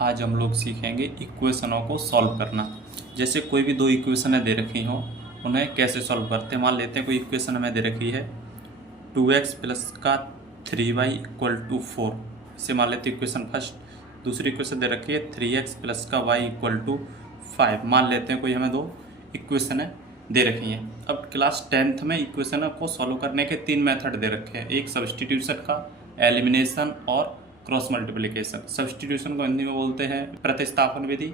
आज हम लोग सीखेंगे इक्वेशनों को सॉल्व करना। जैसे कोई भी दो इक्वेशनें दे रखी हों, उन्हें कैसे सॉल्व करते हैं। मान लेते हैं कोई इक्वेशन हमें दे रखी है 2x प्लस का 3y इक्वल टू 4। इसे मान लेते हैं इक्वेशन फर्स्ट। दूसरी इक्वेशन दे रखी है 3x प्लस का y इक्वल टू 5। मान लेते हैं कोई हमें दो इक्वेशनें दे रखी हैं। अब क्लास 10th में इक्वेशन को सॉल्व करने के 3 मेथड दे रखे हैं, एक सब्स्टिट्यूशन का, एलिमिनेशन और क्रॉस मल्टीप्लिकेशन। सब्स्टिट्यूशन को हिंदी में बोलते हैं प्रतिस्थापन विधि,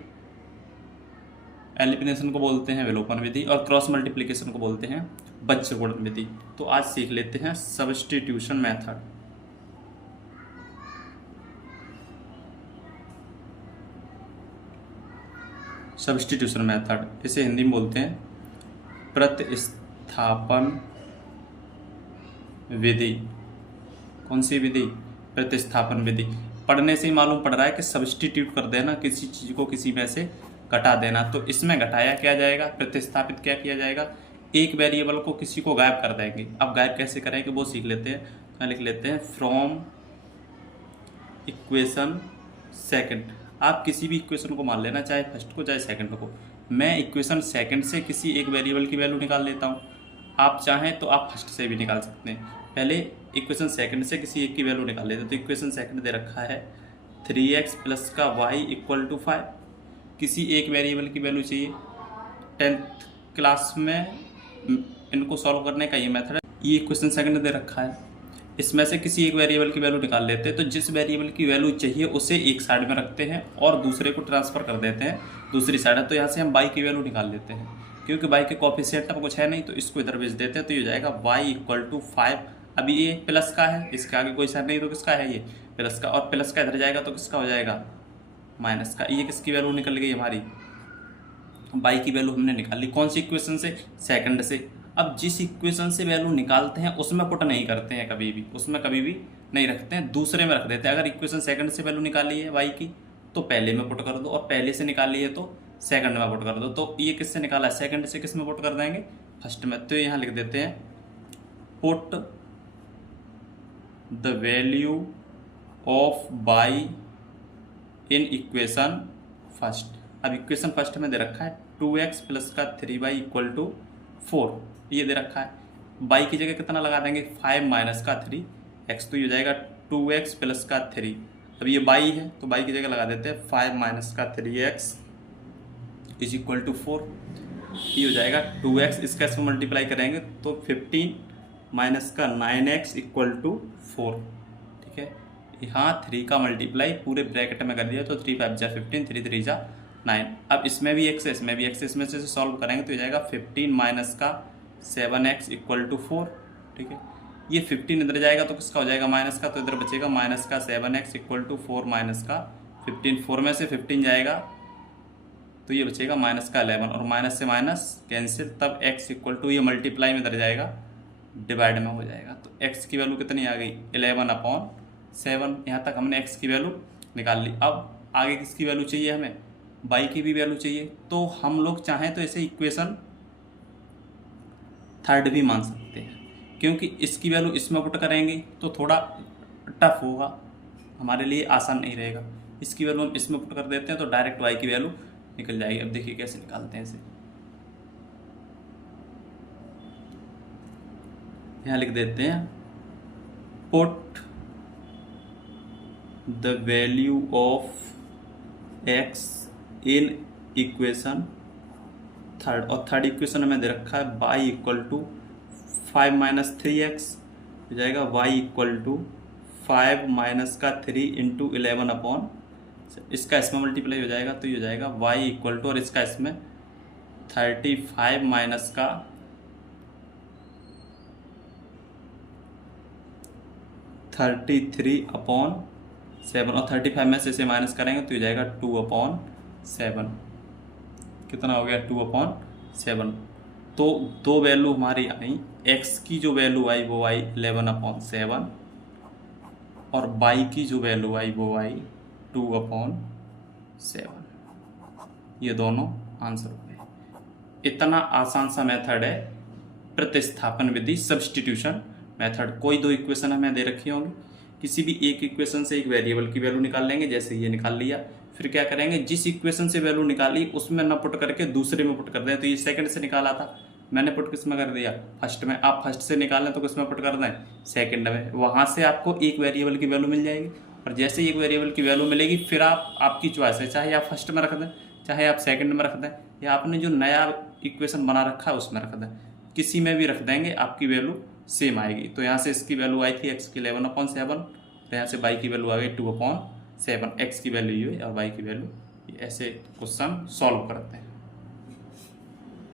एलिमिनेशन को बोलते हैं विलोपन विधि और क्रॉस मल्टीप्लिकेशन को बोलते हैं बज्रगुणन विधि। तो आज सीख लेते हैं सब्स्टिट्यूशन मेथड। सब्स्टिट्यूशन मेथड इसे हिंदी में बोलते हैं प्रतिस्थापन विधि। कौन सी विधि? प्रतिस्थापन विधि। पढ़ने से ही मालूम पड़ रहा है कि सब्स्टिट्यूट कर देना, किसी चीज़ को किसी में से घटा देना। तो इसमें घटाया क्या जाएगा, प्रतिस्थापित क्या किया जाएगा, एक वेरिएबल को किसी को गायब कर देंगे। अब गायब कैसे करेंगे वो सीख लेते हैं। तो लिख लेते हैं फ्रॉम इक्वेशन सेकंड। आप किसी भी इक्वेशन को मान लेना, चाहे फर्स्ट को चाहे सेकंड को। मैं इक्वेशन सेकंड से किसी एक वेरिएबल की वैल्यू निकाल लेता हूँ। आप चाहें तो आप फर्स्ट से भी निकाल सकते हैं। पहले इक्वेशन सेकंड से किसी एक की वैल्यू निकाल लेते हैं। तो इक्वेशन सेकंड दे रखा है 3x प्लस का y इक्वल टू 5। किसी एक वेरिएबल की वैल्यू चाहिए। 10th क्लास में इनको सॉल्व करने का ये मेथड है। ये इक्वेशन सेकंड दे रखा है, इसमें से किसी एक वेरिएबल की वैल्यू निकाल लेते हैं। तो जिस वेरिएबल की वैल्यू चाहिए उसे एक साइड में रखते हैं और दूसरे को ट्रांसफर कर देते हैं दूसरी साइड। तो यहाँ से हम y की वैल्यू निकाल लेते हैं, क्योंकि y के कोफिशिएंट अब कुछ है नहीं, तो इसको इधर भेज देते हैं। तो ये हो जाएगा y इक्वल टू 5। अभी ये प्लस का है, इसके आगे कोई साइड नहीं, तो किसका है, ये प्लस का। और प्लस का इधर जाएगा तो किसका हो जाएगा, माइनस का। ये किसकी वैल्यू निकल गई हमारी, y की वैल्यू हमने निकाल ली। कौन सी इक्वेशन से, सेकंड से। अब जिस इक्वेशन से वैल्यू निकालते हैं उसमें पुट नहीं करते हैं कभी भी, उसमें कभी भी नहीं रखते हैं, दूसरे में रख देते हैं। अगर इक्वेशन सेकंड से वैल्यू निकाली है y की तो पहले में पुट कर दो, और पहले से निकाली है तो सेकंड में पुट कर दो। तो ये किससे निकाला है, सेकंड से, किस में पुट कर देंगे, फर्स्ट में। तो यहाँ लिख देते हैं put the value of y in equation first. अब इक्वेशन फर्स्ट में दे रखा है 2x प्लस का 3y इक्वल टू 4, ये दे रखा है। y की जगह कितना लगा देंगे, 5 माइनस का 3x। तो ये हो जाएगा 2x प्लस का 3। अब ये y है तो y की जगह लगा देते हैं 5 माइनस का 3x इज इक्वल टू 4। ये हो जाएगा 2x, इसका इसमें मल्टीप्लाई करेंगे तो 15 माइनस का 9x इक्वल टू 4। ठीक है, यहाँ 3 का मल्टीप्लाई पूरे ब्रैकेट में कर दिया तो 3 5 जा 15, 3 3 जा 9। अब इसमें भी x है, इसमें भी x है, इसमें से सॉल्व करेंगे तो हो जाएगा 15 माइनस का 7x इक्वल टू 4। ठीक है, ये 15 इधर जाएगा तो किसका हो जाएगा, माइनस का। तो इधर बचेगा माइनस का 7x इक्वल टू 4 माइनस का 15। 4 में से 15 जाएगा तो ये बचेगा माइनस का 11, और माइनस से माइनस कैंसिल, तब x इक्वल टू, ये मल्टीप्लाई में इधर जाएगा, डिवाइड में हो जाएगा। तो x की वैल्यू कितनी आ गई, 11/7। यहाँ तक हमने x की वैल्यू निकाल ली। अब आगे किसकी वैल्यू चाहिए हमें, y की भी वैल्यू चाहिए। तो हम लोग चाहें तो इसे इक्वेशन थर्ड भी मान सकते हैं, क्योंकि इसकी वैल्यू इसमें पुट करेंगे तो थोड़ा टफ होगा, हमारे लिए आसान नहीं रहेगा। इसकी वैल्यू हम इसमें पुट कर देते हैं तो डायरेक्ट y की वैल्यू निकल जाएगी। अब देखिए कैसे निकालते हैं इसे। यहाँ लिख देते हैं put the value of x in equation third. और थर्ड इक्वेशन में दे रखा है y equal to 5 minus 3x, हो जाएगा y इक्वल टू 5 माइनस का 3 इंटू 11/, इसका इसमें मल्टीप्लाई हो जाएगा तो ये हो जाएगा y इक्वल टू, और इसका इसमें 35 माइनस का 33/7, और 35 में से इसे माइनस करेंगे तो ये हो जाएगा 2/7। कितना हो गया, 2/7। तो दो वैल्यू हमारी आई, x की जो वैल्यू आई वो आई 11/7, और y की जो वैल्यू आई वो आई 2/7। ये दोनों आंसर हो गए। इतना आसान सा मेथड है प्रतिस्थापन विधि, सब्स्टिट्यूशन मेथड। कोई दो इक्वेशन हमें दे रखी होंगी, किसी भी एक इक्वेशन से एक वेरिएबल की वैल्यू निकाल लेंगे, जैसे ये निकाल लिया। फिर क्या करेंगे, जिस इक्वेशन से वैल्यू निकाली उसमें न पुट करके दूसरे में पुट कर दें। तो ये सेकंड से निकाला था, मैंने पुट किस में कर दिया, फर्स्ट में। आप फर्स्ट से निकालें तो किस में पुट कर दें, सेकंड में। वहाँ से आपको एक वेरिएबल की वैल्यू मिल जाएगी, और जैसे ही एक वेरिएबल की वैल्यू मिलेगी फिर आपकी चॉइस है, चाहे आप फर्स्ट में रख दें, चाहे आप सेकंड में रख दें, या आपने जो नया इक्वेशन बना रखा है उसमें रख दें। किसी में भी रख देंगे आपकी वैल्यू सेम आएगी। तो यहाँ से इसकी वैल्यू आई थी एक्स की 11/7, तो यहाँ से वाई की वैल्यू आ गई 2/7। एक्स की वैल्यू ये और वाई की वैल्यू, ऐसे क्वेश्चन सॉल्व करते हैं।